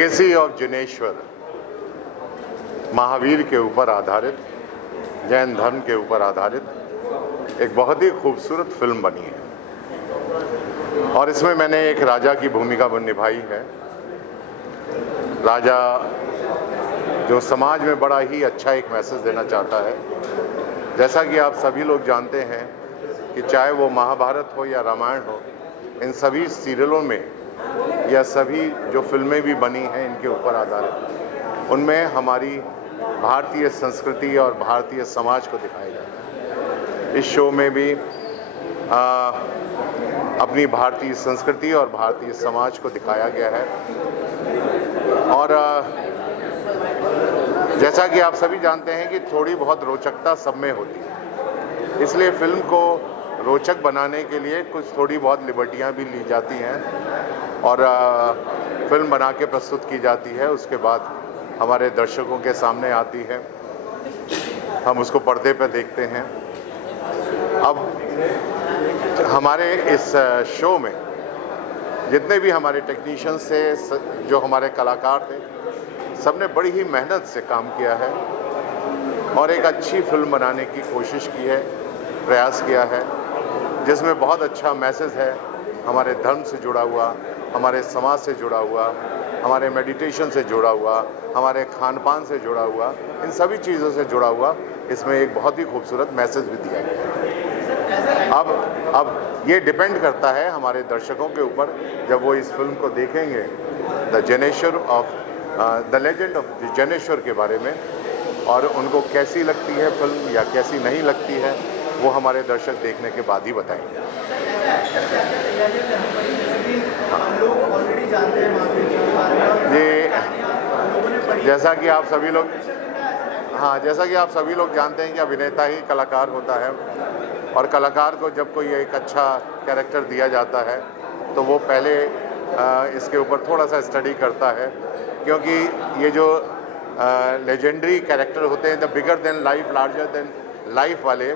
Legacy of Jineshwar Mahavir के ऊपर आधारित, जैन धर्म के ऊपर आधारित एक बहुत ही खूबसूरत फिल्म बनी है और इसमें मैंने एक राजा की भूमिका निभाई है। राजा जो समाज में बड़ा ही अच्छा एक मैसेज देना चाहता है। जैसा कि आप सभी लोग जानते हैं कि चाहे वो महाभारत हो या रामायण हो, इन सभी सीरियलों में या सभी जो फिल्में भी बनी हैं इनके ऊपर आधारित, उनमें हमारी भारतीय संस्कृति और भारतीय समाज को दिखाया जाता है। इस शो में भी अपनी भारतीय संस्कृति और भारतीय समाज को दिखाया गया है। और जैसा कि आप सभी जानते हैं कि थोड़ी बहुत रोचकता सब में होती है, इसलिए फिल्म को रोचक बनाने के लिए कुछ थोड़ी बहुत लिबर्टियां भी ली जाती हैं और फिल्म बना के प्रस्तुत की जाती है। उसके बाद हमारे दर्शकों के सामने आती है, हम उसको पर्दे पर देखते हैं। अब हमारे इस शो में जितने भी हमारे टेक्नीशियंस थे, जो हमारे कलाकार थे, सबने बड़ी ही मेहनत से काम किया है और एक अच्छी फिल्म बनाने की कोशिश की है, प्रयास किया है, जिसमें बहुत अच्छा मैसेज है हमारे धर्म से जुड़ा हुआ, हमारे समाज से जुड़ा हुआ, हमारे मेडिटेशन से जुड़ा हुआ, हमारे खान पान से जुड़ा हुआ, इन सभी चीज़ों से जुड़ा हुआ इसमें एक बहुत ही खूबसूरत मैसेज भी दिया गया है। अब ये डिपेंड करता है हमारे दर्शकों के ऊपर, जब वो इस फिल्म को देखेंगे, द लेजेंड ऑफ जिनेश्वर के बारे में, और उनको कैसी लगती है फिल्म या कैसी नहीं लगती है, वो हमारे दर्शक देखने के बाद ही बताएंगे। ये जैसा कि आप सभी लोग जानते हैं कि अभिनेता ही कलाकार होता है और कलाकार को जब कोई एक अच्छा कैरेक्टर दिया जाता है तो वो पहले इसके ऊपर थोड़ा सा स्टडी करता है, क्योंकि ये जो लेजेंडरी कैरेक्टर होते हैं, the bigger than life, larger than life वाले,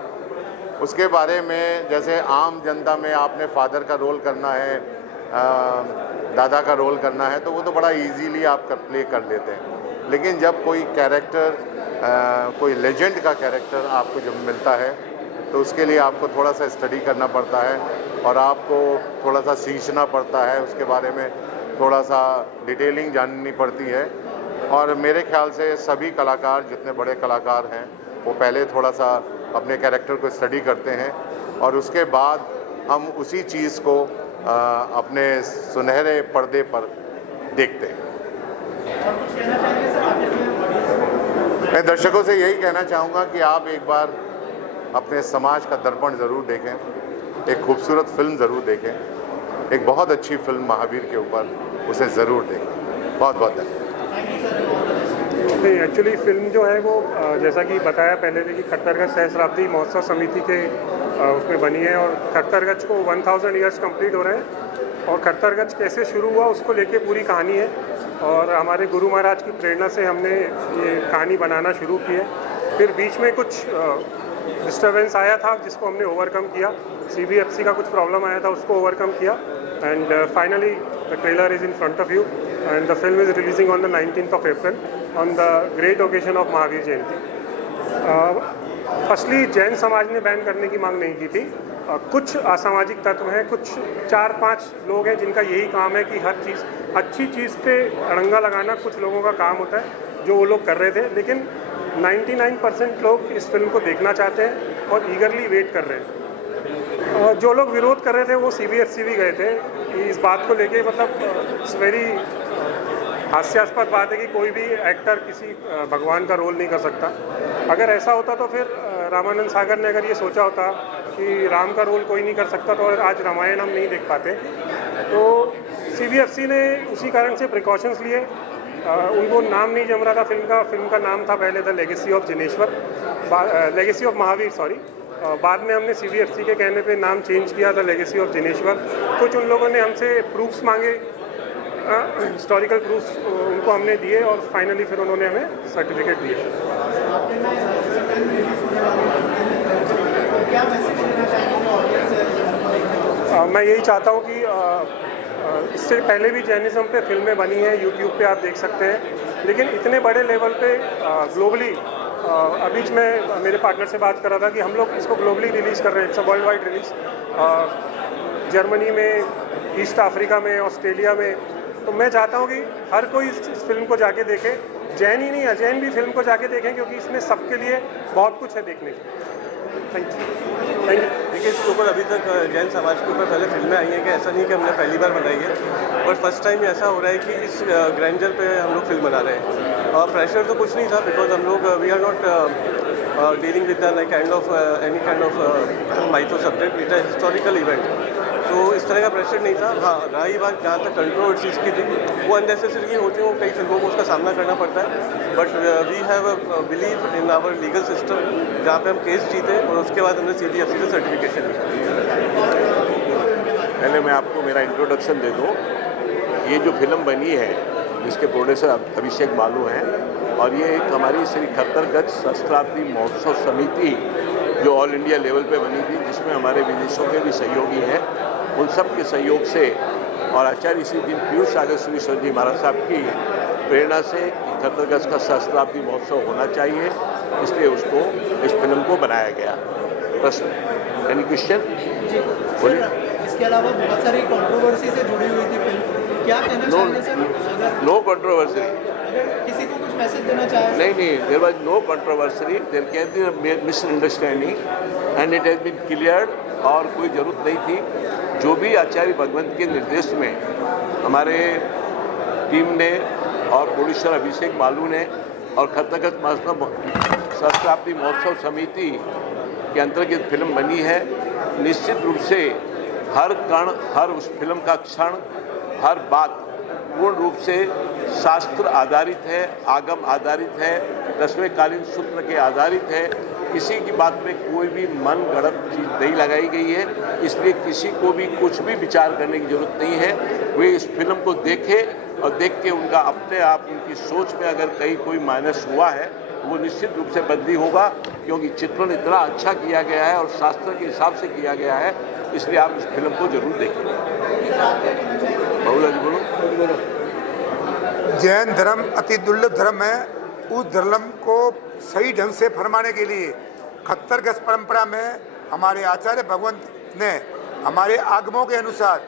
उसके बारे में जैसे आम जनता में आपने फादर का रोल करना है, दादा का रोल करना है, तो वो तो बड़ा इजीली आप प्ले कर लेते हैं। लेकिन जब कोई कैरेक्टर, कोई लेजेंड का कैरेक्टर आपको जब मिलता है तो उसके लिए आपको थोड़ा सा स्टडी करना पड़ता है और आपको थोड़ा सा सींचना पड़ता है, उसके बारे में थोड़ा सा डिटेलिंग जाननी पड़ती है। और मेरे ख्याल से सभी कलाकार, जितने बड़े कलाकार हैं, वो पहले थोड़ा सा अपने कैरेक्टर को स्टडी करते हैं और उसके बाद हम उसी चीज़ को अपने सुनहरे पर्दे पर देखते हैं। मैं दर्शकों से यही कहना चाहूँगा कि आप एक बार अपने समाज का दर्पण ज़रूर देखें, एक खूबसूरत फिल्म ज़रूर देखें, एक बहुत अच्छी फिल्म महावीर के ऊपर, उसे ज़रूर देखें। बहुत बहुत धन्यवाद। नहीं, एक्चुअली फिल्म जो है वो जैसा कि बताया पहले से कि खट्टरगज सहस्राब्दी महोत्सव समिति के उसमें बनी है और खट्टरगज को 1000 ईयर्स कंप्लीट हो रहे हैं और खट्टरगज कैसे शुरू हुआ उसको लेके पूरी कहानी है और हमारे गुरु महाराज की प्रेरणा से हमने ये कहानी बनाना शुरू की है। फिर बीच में कुछ डिस्टर्बेंस आया था जिसको हमने ओवरकम किया, CBFC का कुछ प्रॉब्लम आया था, उसको ओवरकम किया and finally the trailer is in front of you and the film is releasing on the 19th of April on the great occasion of Mahavir Jayanti. Firstly Jain समाज ने बैन करने की मांग नहीं की थी। कुछ असामाजिक तत्व हैं, कुछ 4-5 लोग हैं जिनका यही काम है कि हर चीज़, अच्छी चीज़ पे अड़ंगा लगाना कुछ लोगों का काम होता है, जो वो लोग कर रहे थे। लेकिन 99% लोग इस फिल्म को देखना चाहते हैं और ईगरली वेट कर रहे हैं। जो लोग विरोध कर रहे थे वो CBFC भी गए थे इस बात को लेके। मतलब इट्स वेरी हास्यास्पद बात है कि कोई भी एक्टर किसी भगवान का रोल नहीं कर सकता। अगर ऐसा होता तो फिर रामानंद सागर ने अगर ये सोचा होता कि राम का रोल कोई नहीं कर सकता तो आज रामायण हम नहीं देख पाते। तो CBFC ने उसी कारण से प्रिकॉशंस लिए। उनको नाम नहीं जम रहा था फिल्म का नाम था पहले the legacy of Jineshwar, legacy of Mahavir sorry. बाद में हमने CBFC के कहने पे नाम चेंज किया द लेगेसी ऑफ जिनेश्वर। कुछ उन लोगों ने हमसे प्रूफ्स मांगे, हिस्टोरिकल प्रूफ्स उनको हमने दिए और फाइनली फिर उन्होंने हमें सर्टिफिकेट दिया। मैं यही चाहता हूँ कि इससे पहले भी जैनिज़्म पे फिल्में बनी हैं, यूट्यूब पे आप देख सकते हैं, लेकिन इतने बड़े लेवल पे ग्लोबली अभी मैं मेरे पार्टनर से बात कर रहा था कि हम लोग इसको ग्लोबली रिलीज़ कर रहे हैं, it's a world wide release, Germany में, ईस्ट अफ्रीका में, ऑस्ट्रेलिया में। तो मैं चाहता हूँ कि हर कोई इस फिल्म को जाके देखे, जैन ही नहीं अजैन भी फिल्म को जाके देखें, क्योंकि इसमें सबके लिए बहुत कुछ है देखने के। Thank you. देखिए, इसके ऊपर अभी तक जैन समाज के ऊपर पहले फिल्में आई हैं कि ऐसा नहीं कि हमने पहली बार बनाई है, बट फर्स्ट टाइम ऐसा हो रहा है कि इस ग्रैंडर पे हम लोग फिल्म बना रहे हैं। और प्रेशर तो कुछ नहीं था, बिकॉज हम लोग we are not dealing with like kind of any kind of mytho subject, it a historical event, तो इस तरह का प्रेशर नहीं था। हाँ, रही बात जहाँ तक कंट्रोवर्सीज की थी, वो अननेसेसरी होती हैं, वो कई फिल्मों को उसका सामना करना पड़ता है, but we have believe in our legal system, जहाँ पे हम केस जीते और उसके बाद हमने CBFC से सर्टिफिकेशन लिया। पहले मैं आपको मेरा इंट्रोडक्शन दे दूँ। ये जो फिल्म बनी है, इसके प्रोड्यूसर अभिषेक बालू हैं, और ये एक हमारी श्री खट्टरगढ़ सहस्त्राब्दी महोत्सव समिति जो ऑल इंडिया लेवल पे बनी थी, जिसमें हमारे विदेशों के भी सहयोगी हैं, उन सब के सहयोग से और आचार्य श्री दिन पीयूष सागर सुरेश्वर जी महाराज साहब की प्रेरणा से खट्टरगढ़ का सहस्त्राब्दी महोत्सव होना चाहिए, इसलिए उसको इस फिल्म को बनाया गया। प्रश्न, एनी क्वेश्चन? बोलिए। इसके अलावा बहुत सारी कंट्रोवर्सी से जुड़ी हुई थी फिल्म, क्या कहना चाहिए सर? No controversy. अगर किसी को कुछ मैसेज देना चाहे? नहीं, there was no controversy, there can be a misunderstanding and it has been cleared, और कोई ज़रूरत नहीं थी। जो भी आचार्य भगवंत के निर्देश में हमारे टीम ने और प्रोड्यूसर अभिषेक बालू ने और खट्टरगढ़ सहस्त्राब्दी महोत्सव समिति के अंतर्गत फिल्म बनी है, निश्चित रूप से हर कण, हर उस फिल्म का क्षण, हर बात पूर्ण रूप से शास्त्र आधारित है, आगम आधारित है, दसवें सूत्र के आधारित है। किसी की बात में कोई भी मन गढ़ंत चीज़ नहीं लगाई गई है, इसलिए किसी को भी कुछ भी विचार करने की जरूरत नहीं है। वे इस फिल्म को देखें और देख के उनका अपने आप उनकी सोच में अगर कहीं कोई माइनस हुआ है, वो निश्चित रूप से बदली होगा, क्योंकि चित्रण इतना अच्छा किया गया है और शास्त्र के हिसाब से किया गया है, इसलिए आप इस फिल्म को जरूर देखें। बोलो। जैन धर्म अति दुर्लभ धर्म है। उस धर्म को सही ढंग से फरमाने के लिए खट्टरगढ़ परंपरा में हमारे आचार्य भगवंत ने हमारे आगमों के अनुसार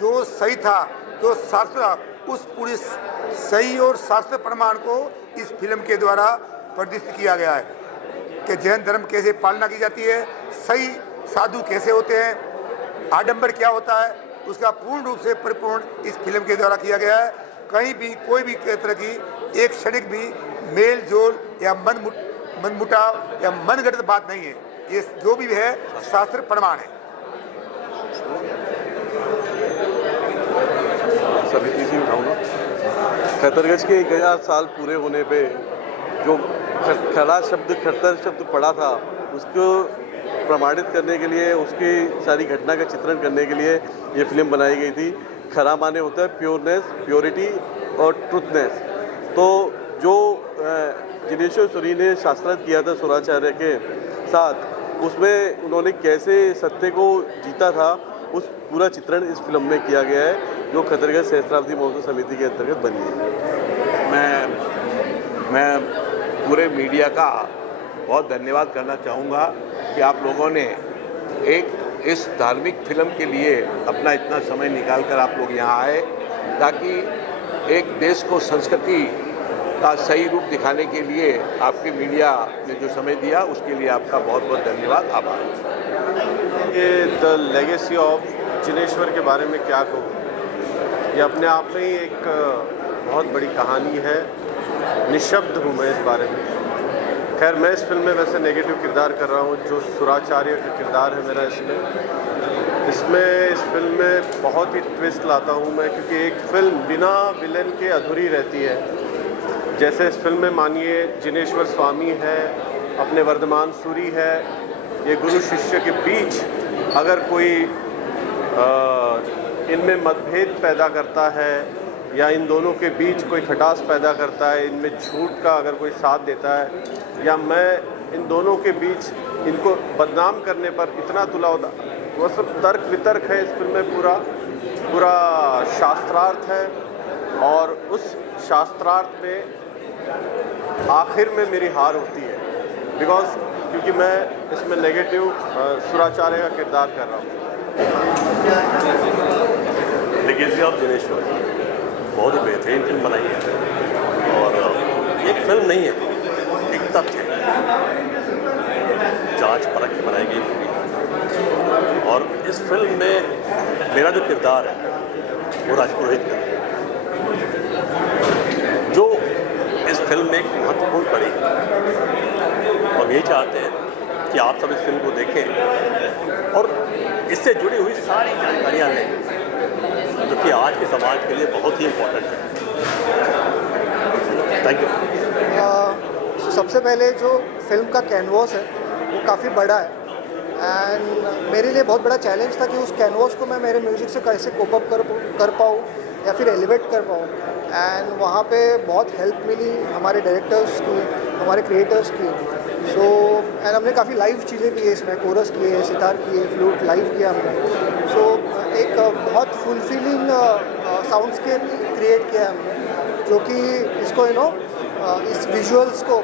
जो सही था, जो शास्त्र, उस पूरी सही और शास्त्र प्रमाण को इस फिल्म के द्वारा प्रदर्शित किया गया है कि जैन धर्म कैसे पालना की जाती है, सही साधु कैसे होते हैं, आडंबर क्या होता है, उसका पूर्ण रूप से परिपूर्ण इस फिल्म के द्वारा किया गया है। कहीं भी कोई भी तरह की एक क्षणिक भी मेल जोल या मनमुटाव या मनगढ़ंत बात नहीं है। ये जो भी है शास्त्र प्रमाण है। खट्टरगढ़ के 1000 साल पूरे होने पे जो खड़ा शब्द खट्टर शब्द पड़ा था, उसको प्रमाणित करने के लिए, उसकी सारी घटना का चित्रण करने के लिए ये फिल्म बनाई गई थी। खरा माने होता है प्योरनेस, प्योरिटी और ट्रुथनेस। तो जो जिनेश्वर सूरी ने शास्त्रार्थ किया था सुराचार्य के साथ, उसमें उन्होंने कैसे सत्य को जीता था, उस पूरा चित्रण इस फिल्म में किया गया है, जो खट्टरगढ़ सहस्त्राब्दी महोत्सव समिति के अंतर्गत बनी है। मैं पूरे मीडिया का बहुत धन्यवाद करना चाहूँगा कि आप लोगों ने एक इस धार्मिक फिल्म के लिए अपना इतना समय निकालकर आप लोग यहाँ आए, ताकि एक देश को संस्कृति का सही रूप दिखाने के लिए आपके मीडिया ने जो समय दिया, उसके लिए आपका बहुत बहुत धन्यवाद, आभार। ये द लेगेसी ऑफ जिनेश्वर के बारे में क्या कहूँ, ये अपने आप में ही एक बहुत बड़ी कहानी है। निशब्द हूँ मैं इस बारे में। खैर, मैं इस फिल्म में वैसे नेगेटिव किरदार कर रहा हूँ, जो सुराचार्य का किरदार है मेरा इसमें इस फिल्म में बहुत ही ट्विस्ट लाता हूँ मैं, क्योंकि एक फिल्म बिना विलन के अधूरी रहती है। जैसे इस फिल्म में मानिए जिनेश्वर स्वामी है, अपने वर्धमान सूरी है, ये गुरु शिष्य के बीच अगर कोई इनमें मतभेद पैदा करता है या इन दोनों के बीच कोई खटास पैदा करता है, इनमें झूठ का अगर कोई साथ देता है, या मैं इन दोनों के बीच इनको बदनाम करने पर इतना तुला होता, वो सब तर्क वितर्क है इस फिल्म में पूरा। पूरा शास्त्रार्थ है और उस शास्त्रार्थ में आखिर में मेरी हार होती है क्योंकि मैं इसमें नेगेटिव सुराचार्य का किरदार कर रहा हूँ। लेगेसी ऑफ दिनेश्वर बहुत ही बेहतरीन फिल्म बनाई है और एक फिल्म नहीं है, एक तथ्य है, जांच परख के बनाई गई फिल्म। और इस फिल्म में मेरा जो किरदार है वो राजपुरोहित का है, जो इस फिल्म में एक महत्वपूर्ण कड़ी है। हम यही चाहते हैं कि आप सब इस फिल्म को देखें और इससे जुड़ी हुई सारी जानकारियाँ लें, जो कि आज के समाज के लिए बहुत ही इम्पोर्टेंट है। Thank you. सबसे पहले जो फिल्म का कैनवास है वो काफ़ी बड़ा है एंड मेरे लिए बहुत बड़ा चैलेंज था कि उस कैनवास को मैं मेरे म्यूज़िक से कैसे कोप अप कर पाऊँ या फिर एलिवेट कर पाऊँ। एंड वहाँ पे बहुत हेल्प मिली हमारे डायरेक्टर्स की, हमारे क्रिएटर्स की। एंड हमने काफ़ी लाइव चीज़ें की है इसमें, कोरस किए, सितार किए, फ्लूट लाइव किया हमने। एक बहुत फुलफिलिंग साउंडस्केप क्रिएट किया हमने, जो कि इसको इस विजुअल्स को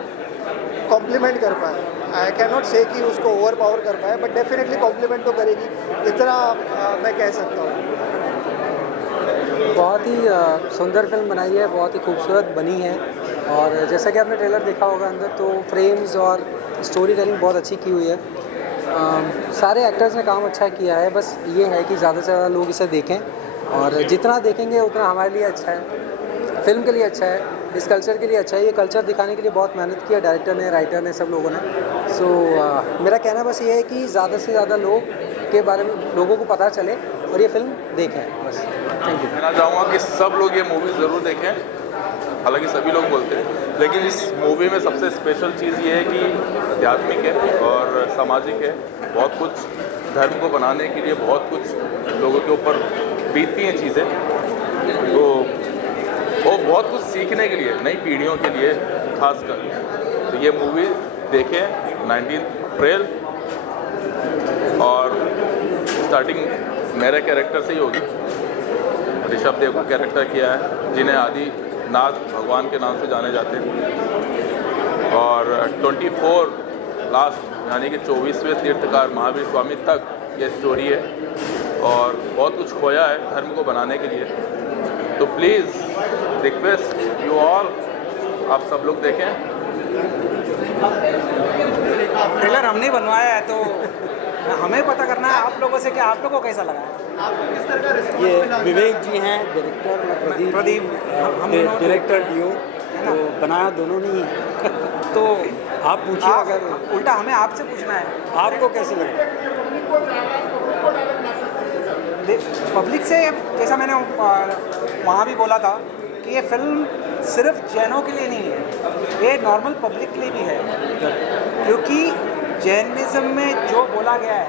कॉम्प्लीमेंट कर पाए। आई कैन नॉट से कि उसको ओवर पावर कर पाए, बट डेफिनेटली कॉम्प्लीमेंट तो करेगी, इतना मैं कह सकता हूँ। बहुत ही सुंदर फिल्म बनाई है, बहुत ही खूबसूरत बनी है और जैसा कि आपने ट्रेलर देखा होगा अंदर, तो फ्रेम्स और स्टोरी टेलिंग बहुत अच्छी की हुई है। सारे एक्टर्स ने काम अच्छा किया है, बस ये है कि ज़्यादा से ज़्यादा लोग इसे देखें और जितना देखेंगे उतना हमारे लिए अच्छा है, फिल्म के लिए अच्छा है, इस कल्चर के लिए अच्छा है। ये कल्चर दिखाने के लिए बहुत मेहनत किया डायरेक्टर ने, राइटर ने, सब लोगों ने। मेरा कहना बस ये है कि ज़्यादा से ज़्यादा लोग के बारे में लोगों को पता चले और ये फिल्म देखें बस। Thank you. कहना चाहूँगा कि सब लोग ये मूवी ज़रूर देखें, हालांकि सभी लोग बोलते हैं, लेकिन इस मूवी में सबसे स्पेशल चीज़ ये है कि आध्यात्मिक है और सामाजिक है। बहुत कुछ धर्म को बनाने के लिए बहुत कुछ लोगों के ऊपर बीतती हैं चीज़ें, तो वो बहुत कुछ सीखने के लिए, नई पीढ़ियों के लिए खासकर। तो ये मूवी देखें 19 अप्रैल, और स्टार्टिंग मेरे कैरेक्टर से ही होगी। ऋषभ देव का कैरेक्टर किया है, जिन्हें आदिनाथ भगवान के नाम से जाने जाते हैं। और 24 लास्ट यानी कि 24वें तीर्थकार महावीर स्वामी तक ये स्टोरी है और बहुत कुछ खोया है धर्म को बनाने के लिए। तो प्लीज़ रिक्वेस्ट यू ऑल, आप सब लोग देखें। ट्रेलर हमने बनवाया है तो हमें पता करना है आप लोगों से कि आप लोगों को कैसा लगा है। ये विवेक जी हैं डायरेक्टर, प्रदीप हम डायरेक्टर डीओ, तो बनाया दोनों ने ही। तो आप पूछिए, अगर उल्टा हमें आपसे पूछना है आपको कैसे लगा। पब्लिक से, जैसा मैंने वहाँ भी बोला था कि ये फिल्म सिर्फ जैनों के लिए नहीं है, ये नॉर्मल पब्लिक के लिए भी है। क्योंकि जैनिज़्म में जो बोला गया है,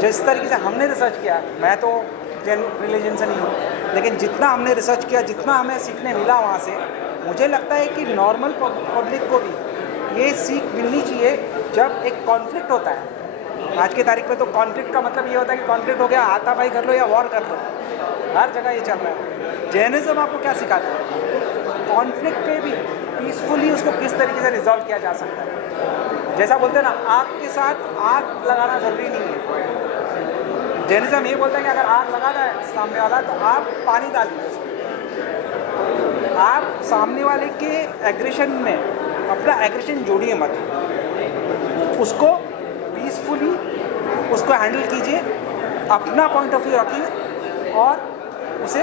जिस तरीके से हमने रिसर्च किया, मैं तो जैन रिलीजन से नहीं हूँ, लेकिन जितना हमने रिसर्च किया, जितना हमें सीखने मिला वहाँ से, मुझे लगता है कि नॉर्मल पब्लिक को भी ये सीख मिलनी चाहिए। जब एक कॉन्फ्लिक्ट होता है, आज की तारीख में तो कॉन्फ्लिक्ट का मतलब ये होता है कि कॉन्फ्लिक्ट हो गया, हाथापाई कर लो या वॉर कर लो, हर जगह ये चल रहा है। जैनिज़्म आपको क्या सिखाता है? कॉन्फ्लिक्ट पे भी पीसफुली उसको किस तरीके से रिजॉल्व किया जा सकता है। जैसा बोलते हैं ना, आग के साथ आग लगाना ज़रूरी नहीं है। जैनिज़्म ये बोलता है कि अगर आग लगाना है सामने वाला, तो आप पानी डालिए उसमें। आप सामने वाले के एग्रेशन में अपना एग्रेशन जोड़िए मत, उसको पीसफुली उसको हैंडल कीजिए, अपना पॉइंट ऑफ व्यू रखिए और उसे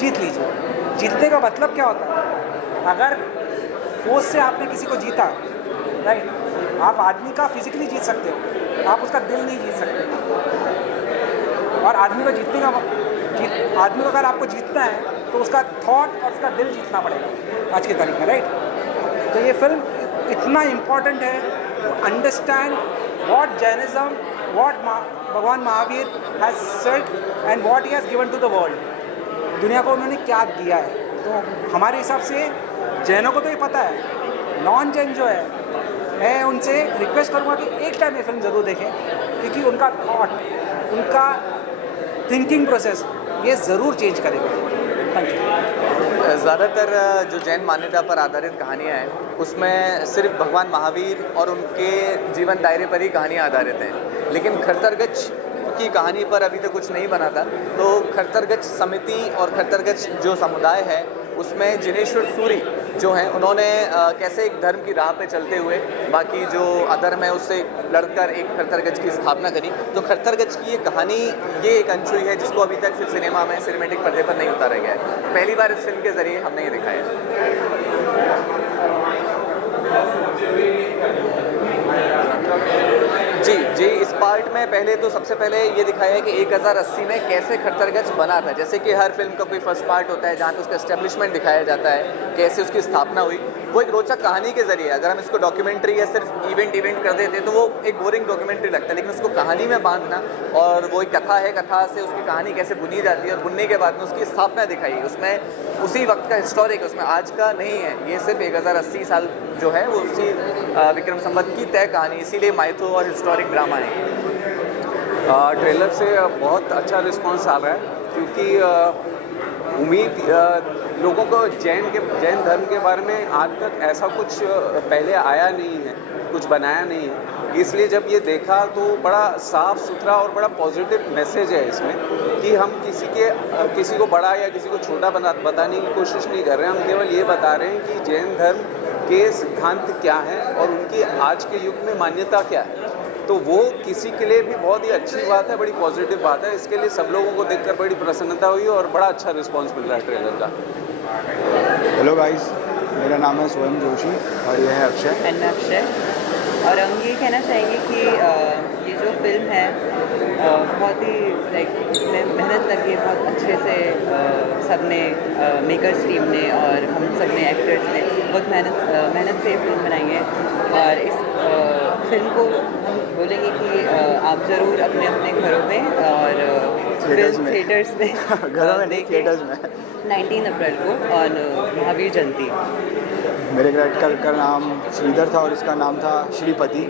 जीत लीजिए। जीतने का मतलब क्या होता है? अगर फोर्स से आपने किसी को जीता, राइट, आप आदमी का फिजिकली जीत सकते हो, आप उसका दिल नहीं जीत सकते। और आदमी को जीतने का आदमी को अगर आपको जीतना है तो उसका थॉट और उसका दिल जीतना पड़ेगा आज की तारीख में, राइट। तो ये फिल्म इतना इम्पॉर्टेंट है to understand what Jainism, what Bhagwan Mahavir has said and what he has given to the world. दुनिया को उन्होंने क्या दिया है। तो हमारे हिसाब से जैनों को तो ये पता है, नॉन जैन जो है, मैं उनसे रिक्वेस्ट करूँगा कि एक टाइम ये फिल्म ज़रूर देखें, क्योंकि उनका थॉट, उनका थिंकिंग प्रोसेस ये ज़रूर चेंज करेगा। Thank you. ज़्यादातर जो जैन मान्यता पर आधारित कहानियाँ हैं उसमें सिर्फ भगवान महावीर और उनके जीवन दायरे पर ही कहानियाँ आधारित हैं, लेकिन खरतरगच की कहानी पर अभी तक कुछ नहीं बना था। तो खरतरगच समिति और खरतरगच जो समुदाय है उसमें जिनेश्वर सूरी जो हैं उन्होंने कैसे एक धर्म की राह पे चलते हुए बाकी जो अधर्म है उससे लड़कर एक खरतरगच की स्थापना करी। तो खरतरगच की ये कहानी ये एक अनछुई है जिसको अभी तक फिर सिनेमा में सिनेमेटिक पर्दे पर नहीं उतारा गया है। पहली बार इस फिल्म के ज़रिए हमने ये दिखाया है। जी इस पार्ट में पहले तो सबसे पहले ये दिखाया है कि 1080 में कैसे खरतरगच बना था। जैसे कि हर फिल्म का कोई फर्स्ट पार्ट होता है जहाँ पे उसका एस्टेब्लिशमेंट दिखाया जाता है, कैसे उसकी स्थापना हुई। वो एक रोचक कहानी के ज़रिए, अगर हम इसको डॉक्यूमेंट्री या सिर्फ इवेंट कर देते तो वो एक बोरिंग डॉक्यूमेंट्री लगता है, लेकिन उसको कहानी में बांधना और वो एक कथा है, कथा से उसकी कहानी कैसे बुनी जाती है और बुनने के बाद में उसकी स्थापना दिखाई है। उसमें उसी वक्त का हिस्टोरिक, उसमें आज का नहीं है, ये सिर्फ 1080 साल जो है वो उसी विक्रम संवत की तय कहानी, इसीलिए माइथो और हिस्टोरिक ड्रामा है। ट्रेलर से बहुत अच्छा रिस्पांस आ रहा है क्योंकि उम्मीद लोगों को जैन धर्म के बारे में आज तक ऐसा कुछ पहले आया नहीं है, कुछ बनाया नहीं है। इसलिए जब ये देखा तो बड़ा साफ़ सुथरा और बड़ा पॉजिटिव मैसेज है इसमें कि हम किसी को बड़ा या किसी को छोटा बताने की कोशिश नहीं कर रहे हैं। हम केवल ये बता रहे हैं कि जैन धर्म के सिद्धांत क्या हैं और उनकी आज के युग में मान्यता क्या है। तो वो किसी के लिए भी बहुत ही अच्छी बात है, बड़ी पॉजिटिव बात है। इसके लिए सब लोगों को देखकर बड़ी प्रसन्नता हुई और बड़ा अच्छा रिस्पांस मिल रहा है ट्रेलर का। हेलो गाइस, मेरा नाम है स्वयं जोशी और यह है अक्षय। और हम ये कहना चाहेंगे कि ये जो फिल्म है बहुत ही इसमें मेहनत लगी है, बहुत अच्छे से सब ने, मेकर्स टीम ने और हम सब ने, एक्टर्स ने बहुत मेहनत से फिल्म बनाई है। और इस फिल्म को हम बोलेंगे कि आप ज़रूर अपने अपने घरों में और फिल्म थिएटर्स में घरों में नहीं, थिएटर्स में 19 अप्रैल को और महावीर जयंती। मेरे कैरेक्टर का नाम श्रीधर था और इसका नाम था श्रीपति।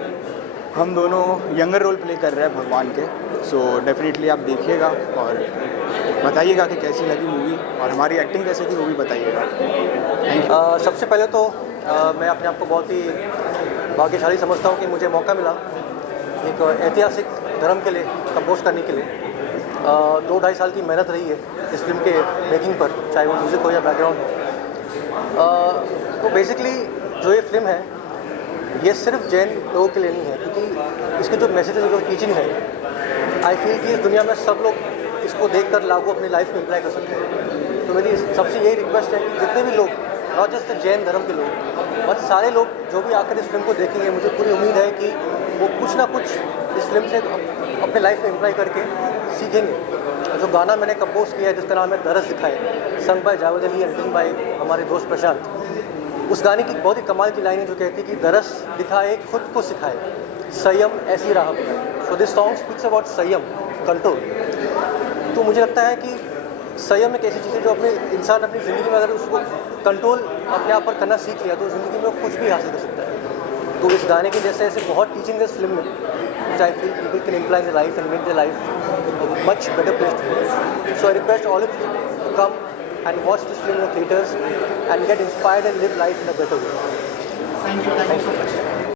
हम दोनों यंगर रोल प्ले कर रहे हैं भगवान के। सो डेफिनेटली आप देखिएगा और बताइएगा कि कैसी लगी मूवी और हमारी एक्टिंग कैसी थी वो भी बताइएगा। सबसे पहले तो मैं अपने आप को बहुत ही भाग्यशाली समझता हूँ कि मुझे मौका मिला एक ऐतिहासिक धर्म के लिए कंपोज करने के लिए। 2-2.5 साल की मेहनत रही है इस फिल्म के मेकिंग पर, चाहे वो म्यूज़िक हो या बैकग्राउंड हो। तो बेसिकली जो ये फिल्म है ये सिर्फ जैन लोगों के लिए नहीं है, क्योंकि इसके जो मैसेजेस जो टीचिंग है, आई फील कि इस दुनिया में सब लोग इसको देखकर लागू अपनी लाइफ में अप्लाई कर सकते हैं। तो मेरी सबसे यही रिक्वेस्ट है कि जितने भी लोग, नॉट जस्ट जैन धर्म के लोग बट सारे लोग जो भी आकर इस फिल्म को देखेंगे, मुझे पूरी उम्मीद है कि वो कुछ ना कुछ इस फिल्म से अपने लाइफ में अप्लाई करके सीखेंगे। जो गाना मैंने कंपोज किया है जिसका नाम है दरस दिखाए, sung by Javed Ali and written by हमारे दोस्त प्रशांत, उस गाने की बहुत ही कमाल की लाइन है जो कहती है कि दरस दिखाए खुद को सिखाए, संयम ऐसी राह बताए। So this song speaks about संयम, कंट्रोल। तो मुझे लगता है कि संयम एक ऐसी चीज़ है जो अपने इंसान अपनी ज़िंदगी में अगर उसको कंट्रोल अपने आप पर करना सीख लिया तो ज़िंदगी में कुछ भी हासिल कर सकता है। तो इस गाने की जैसे ऐसे बहुत टीचिंग है इस फिल्म में, which I feel people can imply their life and make their life a much better place to live. So I request all of you to come and watch this film in the theaters and get inspired and live life in a better way. Thank you. Thank you so much.